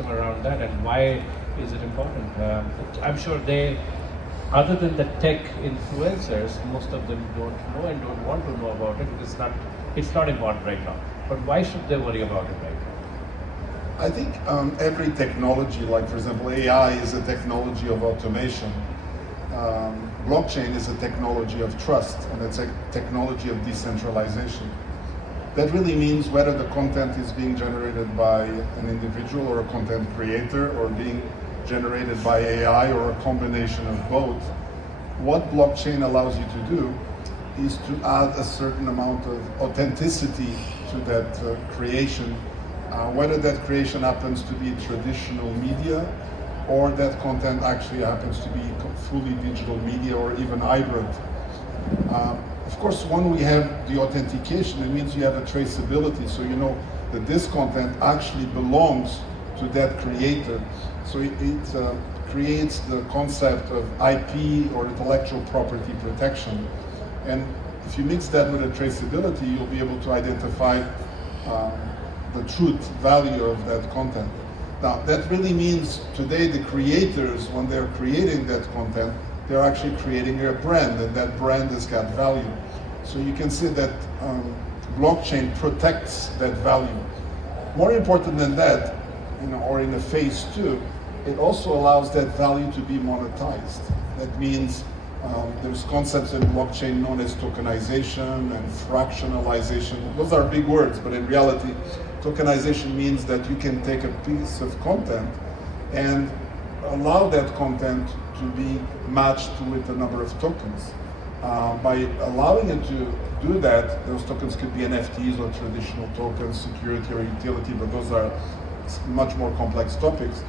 ecosystem around that, and why is it important? I'm sure they, other than the tech influencers, most of them don't know and don't want to know about it because it's not important right now. But why should they worry about it right now? I think every technology, like for example AI is a technology of automation. Blockchain is a technology of trust, and it's a technology of decentralization. That really means whether the content is being generated by an individual or a content creator, or being generated by AI, or a combination of both. What blockchain allows you to do is to add a certain amount of authenticity to that creation, whether that creation happens to be traditional media, or that content actually happens to be fully digital media, or even hybrid. Of course, when we have the authentication, it means you have a traceability, so you know that this content actually belongs to that creator. So it creates the concept of IP, or intellectual property protection. And if you mix that with a traceability, you'll be able to identify the truth value of that content. Now, that really means today the creators, when they're creating that content, they're actually creating a brand, and that brand has got value. So you can see that blockchain protects that value. More important than that, or in a phase 2, it also allows that value to be monetized. That means there's concepts in blockchain known as tokenization and fractionalization. Those are big words, but in reality, tokenization means that you can take a piece of content and allow that content to be matched with a number of tokens. By allowing it to do that, those tokens could be NFTs or traditional tokens, security or utility, but those are much more complex topics.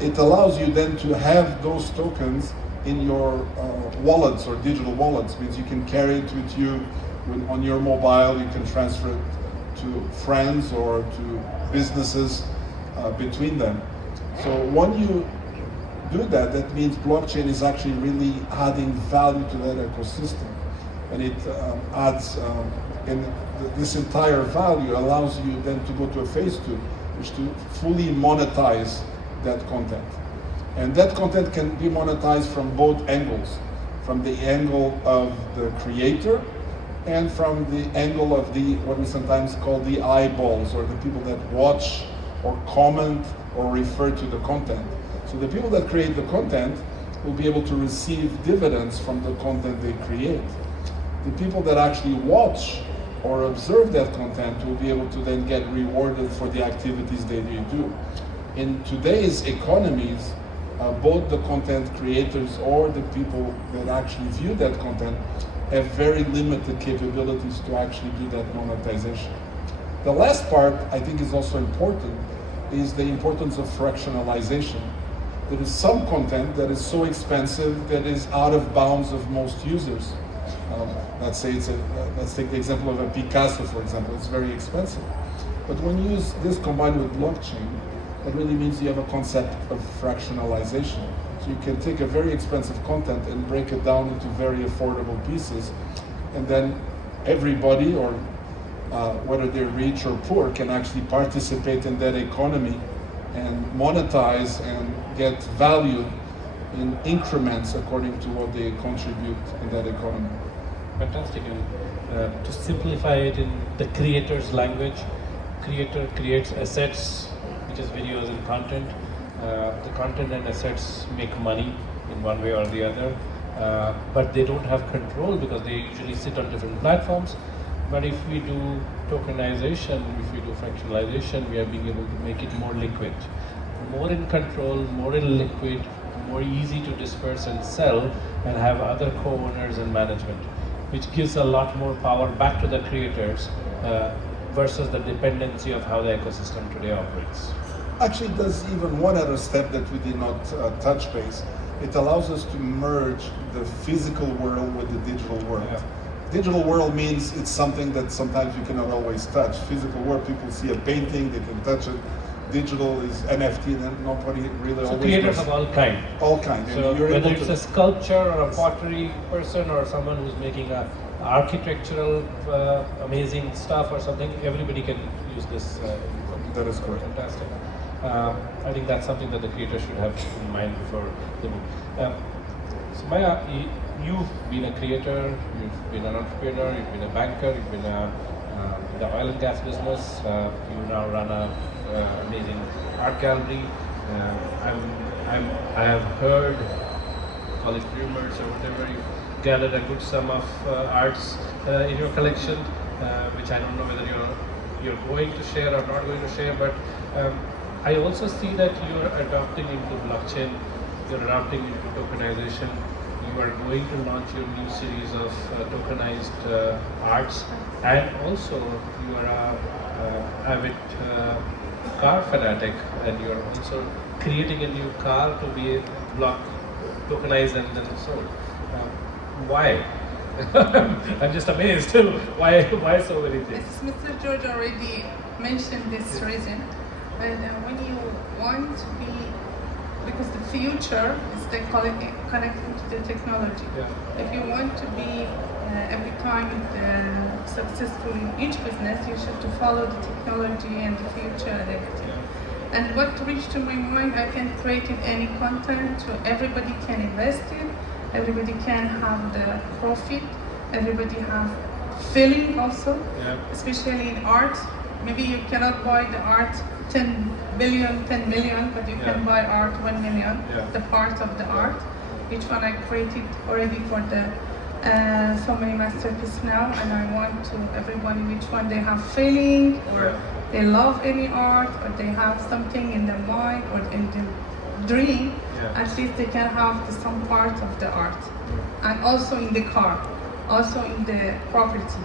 It allows you then to have those tokens in your wallets or digital wallets, means you can carry it with you on your mobile, you can transfer it to friends or to businesses between them. So when you do that, that means blockchain is actually really adding value to that ecosystem. And it adds, and this entire value allows you then to go to a phase 2, which to fully monetize that content. And that content can be monetized from both angles, from the angle of the creator and from the angle of the, what we sometimes call the eyeballs, or the people that watch or comment or refer to the content. So the people that create the content will be able to receive dividends from the content they create. The people that actually watch or observe that content will be able to then get rewarded for the activities they do. In today's economies, both the content creators or the people that actually view that content have very limited capabilities to actually do that monetization. The last part, I think, is also important, is the importance of fractionalization. There is some content that is so expensive that is out of bounds of most users. Let's say let's take the example of a Picasso, for example. It's very expensive. But when you use this combined with blockchain, that really means you have a concept of fractionalization. So you can take a very expensive content and break it down into very affordable pieces, and then everybody, or whether they're rich or poor, can actually participate in that economy and monetize and get value in increments according to what they contribute in that economy. Fantastic. And to simplify it in the creator's language, creator creates assets, which is videos and content. The content and assets make money in one way or the other, but they don't have control because they usually sit on different platforms. But if we do tokenization, if we do fractionalization, we are being able to make it more liquid, more in control, more in liquid, more easy to disperse and sell, and have other co-owners and management, which gives a lot more power back to the creators versus the dependency of how the ecosystem today operates. Actually, it does even one other step that we did not touch base. It allows us to merge the physical world with the digital world. Yeah. Digital world means it's something that sometimes you cannot always touch. Physical world, people see a painting, they can touch it. Digital is NFT, and nobody really always creators knows. of all kinds. All kinds. So whether it's a sculpture or a pottery person or someone who's making a architectural amazing stuff or something, everybody can use this. That is correct. Fantastic. I think that's something that the creator should have in mind before they move. So Maya, you've been a creator, you've been an entrepreneur, you've been a banker, you've been in the oil and gas business. You now run a amazing art gallery. I have heard, call it rumors or whatever, you gathered a good sum of arts in your collection, which I don't know whether you're going to share or not going to share, but I also see that you're adopting into blockchain, you're adopting into tokenization. You are going to launch your new series of tokenized arts, and also you are a avid car fanatic, and you're also creating a new car to be block tokenized and then sold. Why? I'm just amazed. Why so many things? As Mr. George already mentioned this reason, and when you want to be, because the future is connecting to the technology. Yeah. If you want to be every time successful in each business, you should to follow the technology and the future and everything. Yeah. And what reached to my mind, I can create in any content, so everybody can invest in, everybody can have the profit, everybody have feeling also, Yeah. especially in art. Maybe you cannot buy the art 10 billion, 10 million, but you can buy art 1 million, Yeah. the part of the art. Which one I created already for the so many masterpieces now, and I want to everybody which one they have feeling or they love any art or they have something in their mind or in the dream, at least they can have some part of the art. And also in the car, also in the property.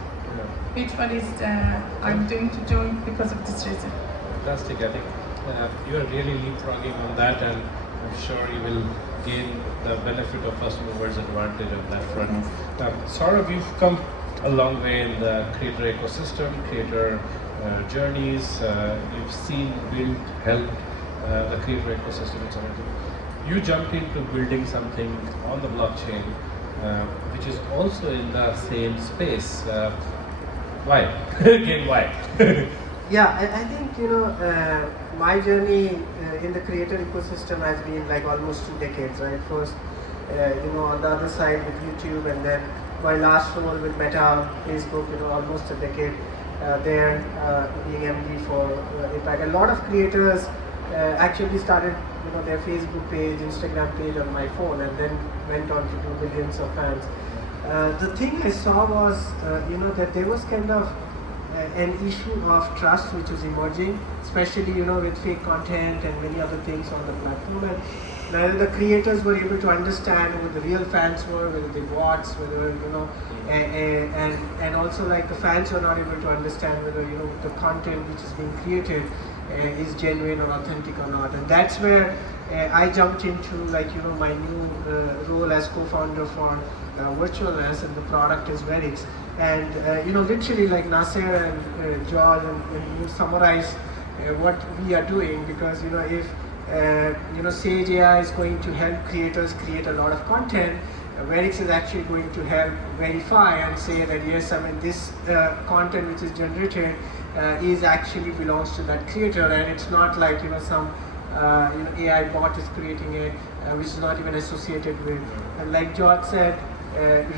Which one is I'm doing to join because of this reason. Fantastic. I think you are really leapfrogging on that, and I'm sure you will gain the benefit of first movers advantage on that front. Saurabh, you've come a long way in the creator ecosystem, creator journeys. You've seen, build, help the creator ecosystem and so on. You jumped into building something on the blockchain, which is also in the same space. Why? Again, why? Yeah, I think my journey in the creator ecosystem has been like almost 2 decades, right? First, on the other side with YouTube, and then my last role with Meta, Facebook, almost a decade there, being MD for APAC. A lot of creators actually started, their Facebook page, Instagram page on my phone, and then went on to do millions of fans. The thing I saw was, that there was kind of an issue of trust which was emerging, especially with fake content and many other things on the platform. And neither the creators were able to understand who the real fans were, whether they bots, whether and also like the fans were not able to understand whether the content which is being created is genuine or authentic or not. And that's where I jumped into my new role as co-founder for Virtualness, and the product is Verix. And literally like Nasser and George and you summarize what we are doing, because if Sage AI is going to help creators create a lot of content, Verix is actually going to help verify and say that yes, this content which is generated is actually belongs to that creator, and it's not like some AI bot is creating it, which is not even associated with. And like George said,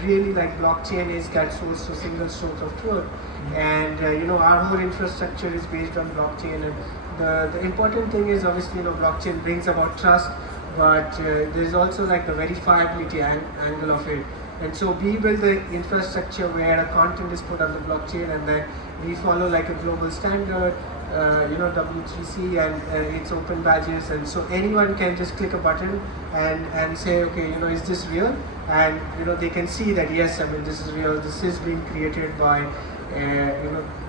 really like blockchain is that source to single source of truth, and our whole infrastructure is based on blockchain. And the important thing is obviously blockchain brings about trust, but there's also like the verifiability angle of it. And so we build the infrastructure where a content is put on the blockchain, and then we follow like a global standard, W3C, and it's open badges, and so anyone can just click a button and say, okay, is this real? And they can see that yes, this is real. This is being created by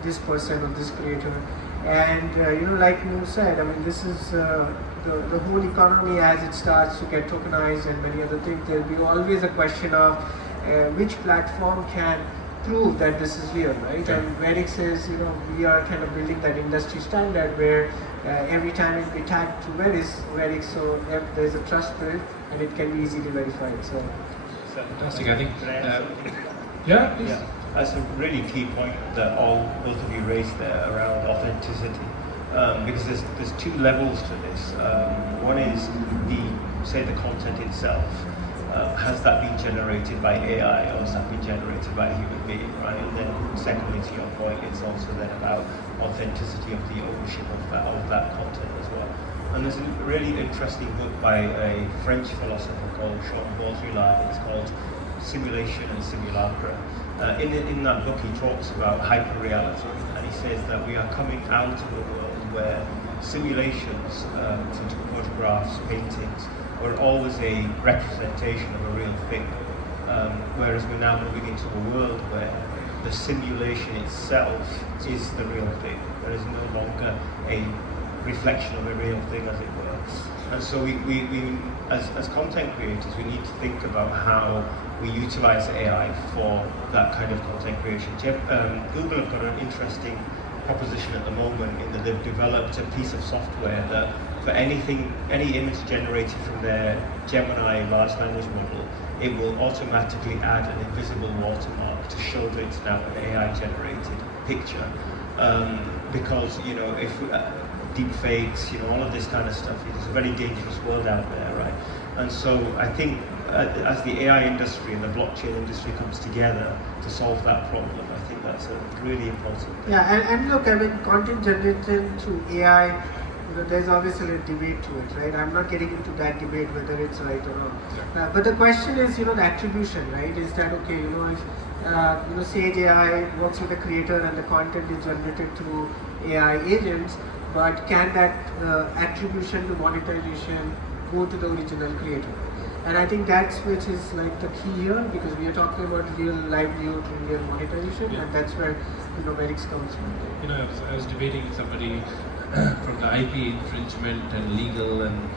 this person or this creator. And like you said, this is the whole economy as it starts to get tokenized and many other things. There'll be always a question of which platform can prove that this is real, right? Yeah. And Verix is, we are kind of building that industry standard where every time it be tagged to Verix, so if there's a trust built and it can be easily verified. So Fantastic. I think. Please. Yeah. That's a really key point that all both of you raised there around authenticity. because there's two levels to this. One is the content itself. Has that been generated by AI or has that been generated by a human being, right? And then secondly, to your point, it's also then about authenticity of the ownership of that content as well. And there's a really interesting book by a French philosopher called Jorge2. It's called Simulation and Simulacra. In that book, he talks about hyperreality, and he says that we are coming out of a world where simulations, photographs, paintings, are always a representation of a real thing, whereas we're now moving into a world where the simulation itself is the real thing. There is no longer a reflection of a real thing, as it works. And so we as content creators, we need to think about how we utilize AI for that kind of content creation. Google have got an interesting proposition at the moment in that they've developed a piece of software that for any image generated from their Gemini large language model, it will automatically add an invisible watermark to show that it's now an AI generated picture. Because, you know, if deep fakes, you know, all of this kind of stuff, it's a very dangerous world out there, right? And so I think as the AI industry and the blockchain industry comes together to solve that problem, I think that's a really important thing. Yeah, and look, I mean, content generated through AI, you know, there's obviously a debate to it, right? I'm not getting into that debate whether it's right or wrong. But the question is, you know, the attribution, right? Is that okay? You know, if you know, Sage AI works with the creator and the content is generated through AI agents, but can that attribution to monetization go to the original creator? And I think that's which is like the key here, because we are talking about real livelihood, real monetization, and that's where, you know, Merix comes from. You know, I was debating with somebody from the IP infringement and legal and